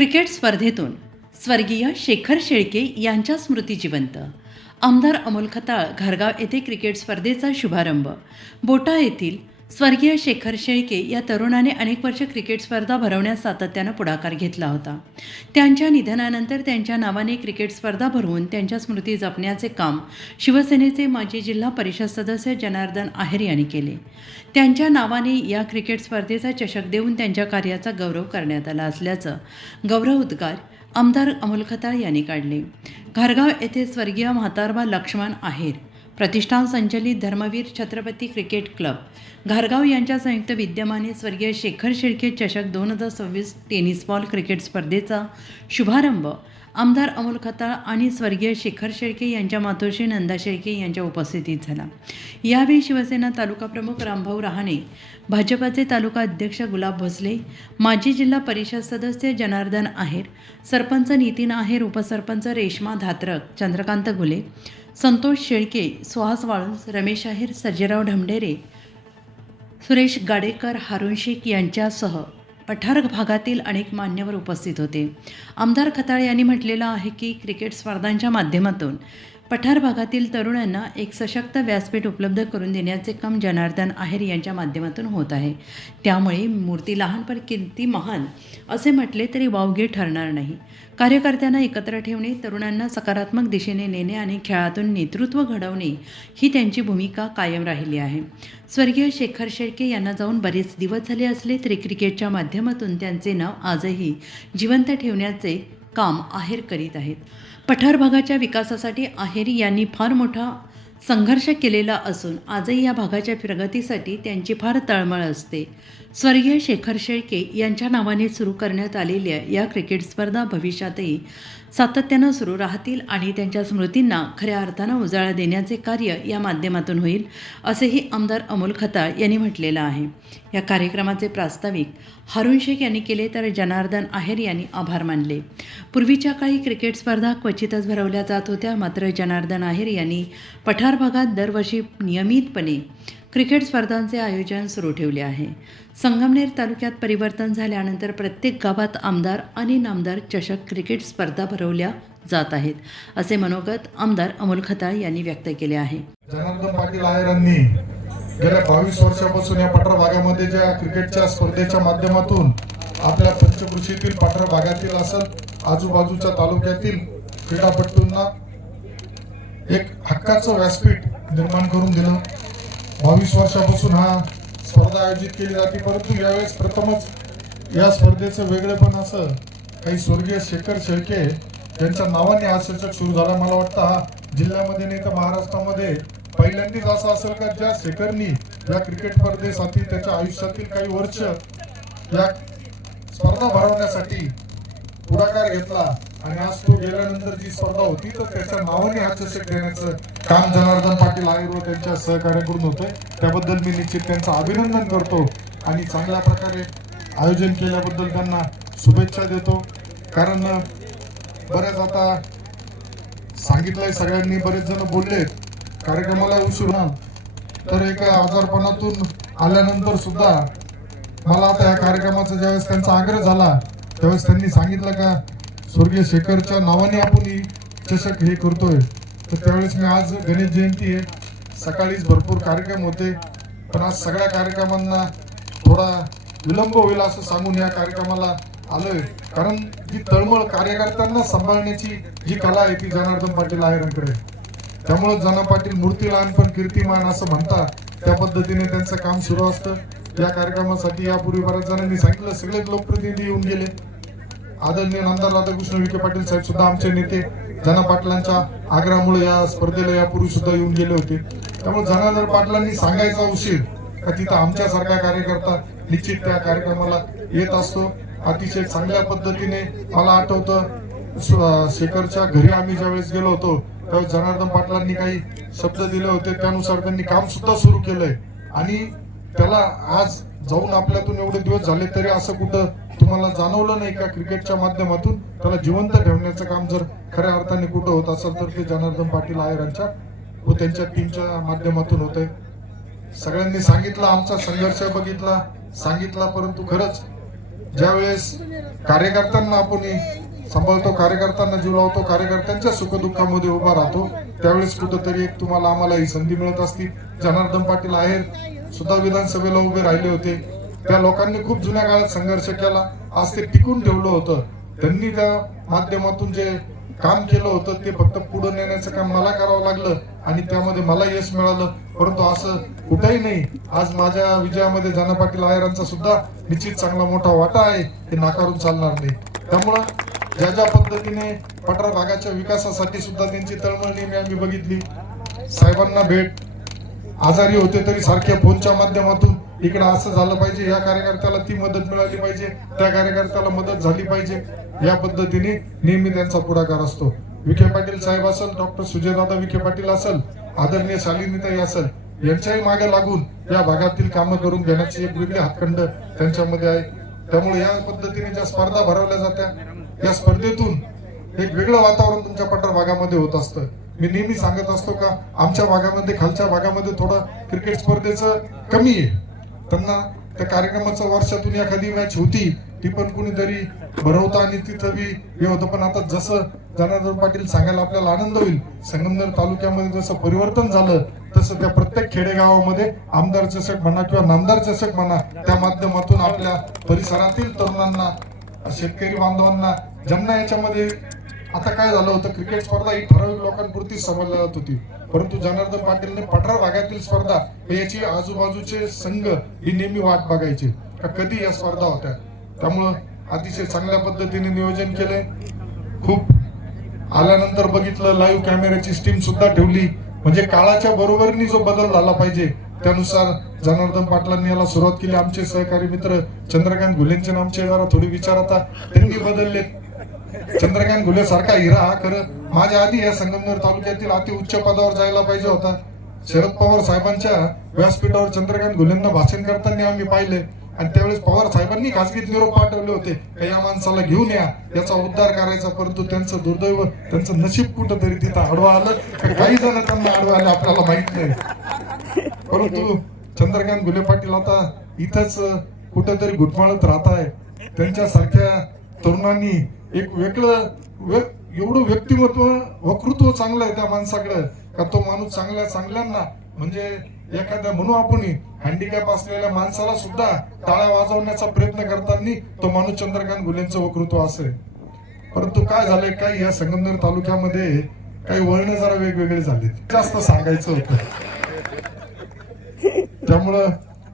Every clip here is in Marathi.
क्रिकेट स्पर्धेतून स्वर्गीय शेखर शेळके यांच्या स्मृती जिवंत आमदार अमोल खताळ घारगाव येथे क्रिकेट स्पर्धेचा शुभारंभ बोटा येथील स्वर्गीय शेखर शेळके या तरुणाने अनेक वर्ष क्रिकेट स्पर्धा भरवण्यास सातत्यानं पुढाकार घेतला होता त्यांच्या निधनानंतर त्यांच्या नावाने क्रिकेट स्पर्धा भरवून त्यांच्या स्मृती जपण्याचे काम शिवसेनेचे माजी जिल्हा परिषद सदस्य जनार्दन आहेर यांनी केले त्यांच्या नावाने या क्रिकेट स्पर्धेचा चषक देऊन त्यांच्या कार्याचा गौरव करण्यात आला असल्याचं गौरव उद्गार आमदार अमोल खताळ यांनी काढले घारगाव येथे स्वर्गीय म्हातारबा लक्ष्मण आहेर प्रतिष्ठान संचलित धर्मवीर छत्रपती क्रिकेट क्लब घारगाव यांच्या संयुक्त विद्यमाने स्वर्गीय शेखर शेळके चषक दोन हजार सव्वीस टेनिस बॉल क्रिकेट स्पर्धेचा शुभारंभ आमदार अमोल खताळ आणि स्वर्गीय शेखर शेळके यांच्या मातोश्री नंदा शेळके यांच्या उपस्थितीत झाला यावेळी शिवसेना तालुका प्रमुख रामभाऊ रहाणे भाजपाचे तालुका अध्यक्ष गुलाब भोसले माजी जिल्हा परिषद सदस्य जनार्दन आहेर सरपंच नितीन आहेर उपसरपंच रेश्मा धात्रक चंद्रकांत घुले संतोष शेळके सुहास वाळूस रमेश आहेर सजेराव ढमढेरे सुरेश गाडेकर हारून शेख यांच्यासह पठार भागातील अनेक मान्यवर उपस्थित होते आमदार खताळे यांनी म्हटलेलं आहे की क्रिकेट स्पर्धांच्या माध्यमातून पठार भागातील तरुणांना एक सशक्त व्यासपीठ उपलब्ध करून देण्याचे काम जनार्दन आहेर यांच्या माध्यमातून होत आहे त्यामुळे मूर्ती लहान पण किती महान असे म्हटले तरी वावगे ठरणार नाही कार्यकर्त्यांना एकत्र ठेवणे तरुणांना सकारात्मक दिशेने नेणे आणि खेळातून नेतृत्व घडवणे ही त्यांची भूमिका कायम राहिली आहे स्वर्गीय शेखर शेळके यांना जाऊन बरेच दिवस झाले असले तरी क्रिकेटच्या माध्यमातून त्यांचे नाव आजही जिवंत ठेवण्याचे काम आहेर करीत आहेत पठार भागाच्या विकासासाठी आहेरी यांनी फार मोठा संघर्ष केलेला असून आजही या भागाच्या प्रगतीसाठी त्यांची फार तळमळ असते स्वर्गीय शेखर शेळके यांच्या नावाने सुरू करण्यात आलेल्या या क्रिकेट स्पर्धा भविष्यातही सातत्यानं सुरू राहतील आणि त्यांच्या स्मृतींना खऱ्या अर्थानं उजाळा देण्याचे कार्य या माध्यमातून होईल असेही आमदार अमोल खताळ यांनी म्हटलेलं आहे या कार्यक्रमाचे प्रास्ताविक हारून शेख यांनी केले तर जनार्दन आहेर यांनी आभार मानले पूर्वीच्या काळी क्रिकेट स्पर्धा क्वचितच भरवल्या जात होत्या मात्र जनार्दन आहेर यांनी पठार भागात दरवर्षी नियमितपणे क्रिकेट स्पर्धांचे आयोजन सुरू ठेवले आहे संगमनेर तालुक्यात परिवर्तन झाल्यानंतर प्रत्येक गावात आमदार आणि नामदार चषक क्रिकेट स्पर्धा भरवल्या जात आहेत असे मनोगत आमदार अमोल खताळ यांनी व्यक्त केले आहे पाटील आयरांनी गेल्या बावीस वर्षापासून या पठार भागामध्ये ज्या क्रिकेटच्या स्पर्धेच्या माध्यमातून आपल्या पंचकृषीतील पठार भागातील असत आजूबाजूच्या तालुक्यातील क्रीडापटूंना एक हक्काचं व्यासपीठ निर्माण करून दिलं बावीस वर्षापासून हा स्पर्धा आयोजित केली जाते परंतु यावेळेस प्रथमच या स्पर्धेचं वेगळेपण असं काही स्वर्गीय शेखर शेळके यांच्या नावाने हा शीर्षक सुरू झाला मला वाटतं हा जिल्ह्यामध्ये नाही तर महाराष्ट्रामध्ये पहिल्यांदाच असं असेल का ज्या शेखरनी या क्रिकेट स्पर्धेसाठी त्याच्या आयुष्यातील काही वर्ष या स्पर्धा भरवण्यासाठी पुढाकार घेतला आणि आज तो गेल्यानंतर जी स्पर्धा होती तर त्याच्या नावाने हा चषक देण्याचं काम जनार्दन पाटील आयुर्व त्यांच्या सहकार्याकडून होतंय त्याबद्दल मी निश्चित त्यांचं अभिनंदन करतो आणि चांगल्या प्रकारे आयोजन केल्याबद्दल त्यांना शुभेच्छा देतो कारण बऱ्याच आता सांगितलंय सगळ्यांनी बरेच जण बोलले कार्यक्रमाला उशीर तर एका आजारपणातून आल्यानंतर सुद्धा मला आता या कार्यक्रमाचा ज्यावेळेस त्यांचा आग्रह झाला त्यावेळेस त्यांनी सांगितलं का स्वर्गीय शेखरच्या नावाने आपण ही चषक हे करतोय तर त्यावेळेस मी आज गणेश जयंती आहे सकाळीच भरपूर कार्यक्रम होते पण आज सगळ्या कार्यक्रमांना थोडा विलंब होईल असं सांगून या कार्यक्रमाला आलोय कारण जी तळमळ कार्यकर्त्यांना सांभाळण्याची जी कला आहे ती जनार्दन पाटील आहेरांकडे त्यामुळे जना पाटील लहान पण कीर्तिमान असं म्हणता त्या पद्धतीने त्यांचं काम सुरू असतं या कार्यक्रमासाठी यापूर्वी बऱ्याच जणांनी सांगितलं सगळेच लोकप्रतिनिधी येऊन गेले आदरणीय नंदा राधाकृष्ण विखे पाटील साहेब सुद्धा आमचे नेते जना पाटलांच्या आग्रहामुळे या स्पर्धेला यापूर्वी सुद्धा येऊन गेले होते त्यामुळे जनादर पाटलांनी सांगायचा उशीर का तिथं आमच्यासारखा कार्यकर्ता निश्चित त्या कार्यक्रमाला येत असतो अतिशय चांगल्या पद्धतीने मला आठवतं शेखरच्या घरी आम्ही ज्यावेळेस गेलो होतो त्यावेळेस जनार्दन पाटलांनी काही शब्द दिले होते त्यानुसार त्यांनी काम सुद्धा सुरू केलंय आणि त्याला आज जाऊन आपल्यातून एवढे दिवस झाले तरी असं कुठं तुम्हाला जाणवलं नाही का क्रिकेटच्या माध्यमातून त्याला जिवंत ठेवण्याचं काम जर खऱ्या अर्थाने कुठं होत असेल तर ते जनार्दन पाटील आयरांच्या व त्यांच्या टीमच्या माध्यमातून होत आहे सगळ्यांनी सांगितलं आमचा संघर्ष बघितला सांगितला परंतु खरंच ज्यावेळेस कार्यकर्त्यांना आपण सांभाळतो कार्यकर्त्यांना जीव लावतो कार्यकर्त्यांच्या सुखदुःखामध्ये उभा राहतो त्यावेळेस कुठंतरी एक तुम्हाला आम्हाला ही संधी मिळत असती जनार्दन पाटील आहेर सुद्धा विधानसभेला उभे राहिले होते त्या लोकांनी खूप जुन्या काळात संघर्ष केला आज ते टिकून ठेवलं होतं त्यांनी त्या माध्यमातून जे काम केलं होतं ते फक्त पुढे नेण्याचं काम मला करावं लागलं आणि त्यामध्ये मला यश मिळालं परंतु असं कुठेही नाही आज माझ्या विजयामध्ये जाना पाटील आयरांचा सुद्धा निश्चित चांगला मोठा वाटा आहे हे नाकारून चालणार नाही त्यामुळं ज्या ज्या पद्धतीने पठार भागाच्या विकासासाठी सुद्धा त्यांची तळमळ नेहमी आम्ही बघितली साहेबांना भेट आजारी होते तरी सारखे फोनच्या माध्यमातून इकडे असं झालं पाहिजे या कार्यकर्त्याला ती मदत मिळाली पाहिजे त्या कार्यकर्त्याला मदत झाली पाहिजे या पद्धतीने नेहमी त्यांचा पुढाकार असतो विखे पाटील साहेब असेल डॉक्टर सुजयदादा विखे पाटील असेल आदरणीय शालिनीताई असेल यांच्याही मागे लागून या भागातील कामं करून घेण्याची एक वेगळी हातखंड त्यांच्यामध्ये आहे त्यामुळे या पद्धतीने ज्या स्पर्धा भरवल्या जात्या या स्पर्धेतून एक वेगळं वातावरण तुमच्या पठार भागामध्ये होत असतं मी नेहमी सांगत असतो का आमच्या भागामध्ये खालच्या भागामध्ये थोडं क्रिकेट स्पर्धेचं कमी आहे त्यांना त्या कार्यक्रमाचं वर्षातून एखादी मॅच होती ती पण कुणीतरी भरवता आणि तिथं बी हे होतं पण आता जसं जनार्दन पाटील सांगायला आपल्याला आनंद होईल संगमनेर तालुक्यामध्ये जसं परिवर्तन झालं तसं त्या प्रत्येक खेडेगावामध्ये आमदार चषक म्हणा किंवा नामदार चषक म्हणा त्या माध्यमातून आपल्या परिसरातील तरुणांना शेतकरी बांधवांना ज्यांना याच्यामध्ये आता काय झालं होतं क्रिकेट स्पर्धा ही ठराविक लोकांपुरतीच समजल्या जात होती परंतु जनार्दन पाटीलने पठार भागातील स्पर्धा याची आजूबाजूचे संघ ही नेहमी वाट बघायचे कधी या स्पर्धा होत्या त्यामुळं अतिशय चांगल्या पद्धतीने नियोजन केले खूप आल्यानंतर बघितलं लाईव्ह कॅमेऱ्याची स्टीम सुद्धा ठेवली म्हणजे काळाच्या बरोबरीने जो बदल झाला पाहिजे त्यानुसार जनार्दन पाटलांनी याला सुरुवात केली आमचे सहकारी मित्र चंद्रकांत घुलेंचे नामचे जरा थोडी विचार आता त्यांनी बदलले चंद्रकांत घुले सारखा हिरा हा खरं माझ्या आधी या संगमनेर तालुक्यातील अति उच्च पदावर जायला पाहिजे होता शरद पवार साहेबांच्या व्यासपीठावर चंद्रकांत घुलेंना भाषण करताना आम्ही पाहिले आणि त्यावेळेस पवार साहेबांनी खासगीत निरोप पाठवले होते या माणसाला घेऊन या याचा उद्धार करायचा परंतु त्यांचं दुर्दैव त्यांचं नशीब कुठं तरी तिथं आडवा आलं काही जण त्यांना आडवा आले आपल्याला माहित नाही परंतु चंद्रकांत गुले पाटील आता इथंच कुठंतरी घुटमाळत राहत आहे त्यांच्यासारख्या तरुणांनी एक वेगळं एवढं व्यक्तिमत्व वक्तृत्व चांगलं आहे त्या माणसाकडं का तो माणूस चांगल्या चांगल्यांना म्हणजे एखाद्या म्हणू आपण हँडिकॅप असलेल्या माणसाला सुद्धा टाळ्या वाजवण्याचा प्रयत्न करताना तो माणूस चंद्रकांत गुलेंचं वक्तृत्व असेल परंतु काय झालंय काही या संगमनेर तालुक्यामध्ये काही वळण जरा वेगवेगळे झाले जास्त सांगायचं होतं त्यामुळं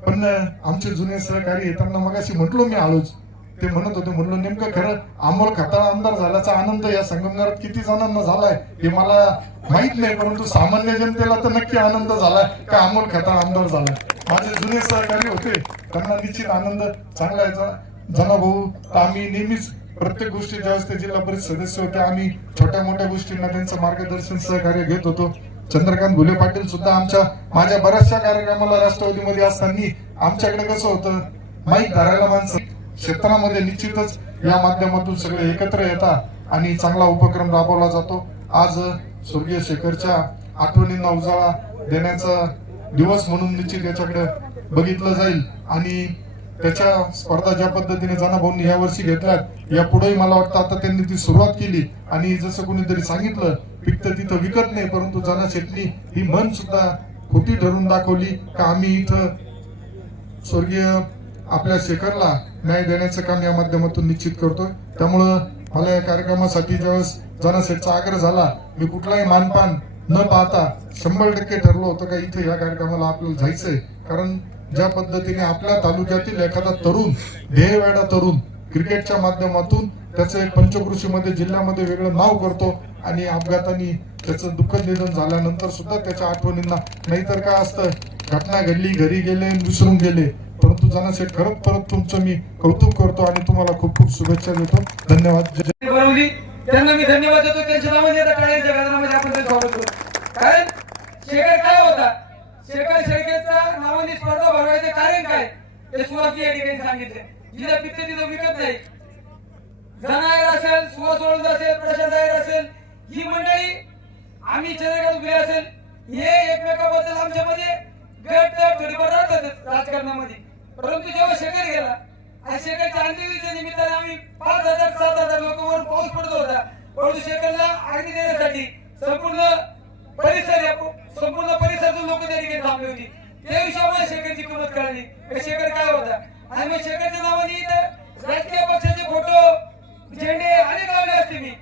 पण आमचे जुने सहकारी त्यांना मगाशी म्हटलो मी आलोच ते म्हणत होते म्हणलं नेमकं खरं अमोल खताळ आमदार झाल्याचा आनंद या संगमनेरात किती जणांना झालाय हे मला माहित नाही परंतु सामान्य जनतेला तर नक्की आनंद झालाय का अमोल खताळ आमदार झालाय माझे जुने सहकारी होते त्यांना निश्चित आनंद चांगला याचा जना भाऊ आम्ही नेहमीच प्रत्येक गोष्टी ज्या असते जिल्हा परिषद सदस्य होते आम्ही छोट्या मोठ्या गोष्टींना त्यांचं मार्गदर्शन सहकार्य घेत होतो चंद्रकांत भुले पाटील सुद्धा आमच्या माझ्या बऱ्याचशा कार्यक्रमाला राष्ट्रवादीमध्ये असताना आमच्याकडे कसं होतं माहीत धरायला माणसं क्षेत्रामध्ये निश्चितच या माध्यमातून सगळे एकत्र येतात आणि चांगला उपक्रम राबवला जातो आज स्वर्गीय शेखरच्या आठवणींना उजाळा देण्याचा दिवस म्हणून निश्चित याच्याकडे बघितलं जाईल आणि त्याच्या स्पर्धा ज्या पद्धतीने जानाभाऊंनी या वर्षी घेतल्यात यापुढेही मला वाटतं आता त्यांनी ती सुरुवात केली आणि जसं कोणीतरी सांगितलं पिकत तिथं विकत नाही परंतु जाना शेटणी ही मन सुद्धा खोटी ठरून दाखवली का आम्ही इथं स्वर्गीय आपल्या शेखरला न्याय देण्याचं काम या माध्यमातून निश्चित करतोय त्यामुळं मला या कार्यक्रमासाठी ज्यावेळेस जनसेठचा आग्रह झाला मी कुठलाही मानपान न पाहता शंभर टक्के ठरलो होतं का इथे या कार्यक्रमाला आपल्याला जायचंय कारण ज्या पद्धतीने आपल्या तालुक्यातील एखादा तरुण ध्येयवेडा तरुण क्रिकेटच्या माध्यमातून त्याचं एक पंचकृषीमध्ये जिल्ह्यामध्ये वेगळं नाव करतो आणि अपघाताने त्याचं दुःख निधन झाल्यानंतर सुद्धा त्याच्या आठवणींना नाहीतर काय असतं घटना घडली घरी गेले विसरून गेले परंतु जनासेठ करत परत तुमचं मी कौतुक करतो आणि तुम्हाला खूप खूप शुभेच्छा देतो धन्यवाद बनवली त्यांना मी धन्यवाद देतो त्यांच्या नावाने आता टाळ्यांच्या गजरामध्ये आपण त्यांचं स्वागत करतो कारण शेखर काय होता शेखर शेळकेचा नावाने स्पर्धा भरवायचे कारण काय ते सुहासनी या ठिकाणी सांगितले जिथे पित्ते तिथं विकत नाही जनायर असेल सुहास ओळख असेल प्रशांत आयर असेल ही मंडळी आम्ही चंद्रकात उभे असेल हे एकमेकाबद्दल आमच्यामध्ये गट थोडीफार राहतात राजकारणामध्ये परंतु जेव्हा शेखर गेला आणि शेखरच्या अंत्यविधीच्या निमित्ताने आम्ही पाच हजार सात हजार लोक पाऊस पडतो होता परंतु शेखरला अग्नी देण्यासाठी संपूर्ण परिसर संपूर्ण परिसरातून लोक त्या ठिकाणी थांबली होती त्या विषयामध्ये शेखरची किंमत कळाली शेखर काय होता आणि मग शेखरच्या नावाने राजकीय पक्षाचे फोटो झेंडे अनेक लावले असते मी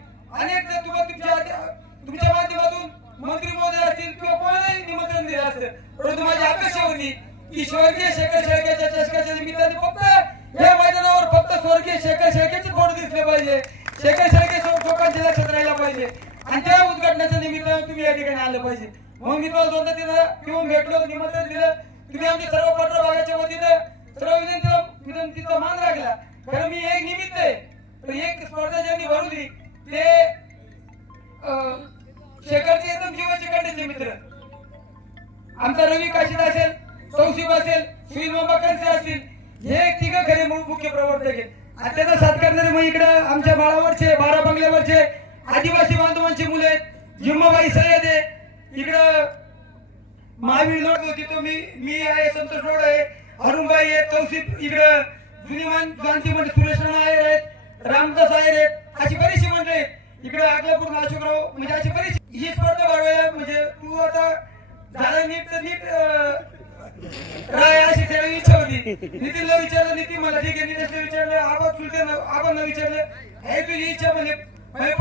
अनेक जर तुम्हाला तुमच्या तुमच्या माध्यमातून मंत्री महोदय असतील किंवा कोणालाही निमंत्रण दिलं असतं परंतु माझी अपेक्षा होती की स्वर्गीय शेखर शेळक्याच्या चषकाच्या निमित्ताने फक्त या मैदानावर फक्त स्वर्गीय शेखर शेळकेचे फोटो दिसले पाहिजे शेखर शेळके लोकांच्या लक्षात राहिला पाहिजे आणि त्या उद्घाटनाच्या निमित्ताने तुम्ही या ठिकाणी आलं पाहिजे म्हणून मी तुम्हाला दोनदा तिथं भेटलो निमंत्रण दिलं तुम्ही आमच्या सर्व पत्र भागाच्या वतीनं सर्व विनंतीचा मान राखला कारण मी एक निमित्त आहे एक स्पर्धा ज्यांनी भरवली ते शेखरचे एकदम जीवाचे कंडेचे मित्र आमचा रवी काशीद असेल कौशिक असेल सुनील बाबा असतील हे तिघ खरे मुख्य प्रवर्तक आहेत आणि त्याचा करणारे मग इकडे आमच्या बाळावरचे बारा बंगल्यावरचे आदिवासी बांधवांची मुले आहेत जिम्माबाई सय्यद आहे इकडं महावीर लोक होती मी मी आहे संतोष रोड आहे अरुणबाई आहे तौसिफ इकडं जुनी मान गांधी म्हणजे सुरेश आहेत रामदास आहेत अशी बरीचशी मंडळी आहेत इकडं आगलापूर नाशोकराव म्हणजे अशी बरीचशी नितीनला विचारलं नितीन मला ठीक आहे नितीनला विचारलं आबा चुलते आबांना विचारलं हे तुझी इच्छा म्हणजे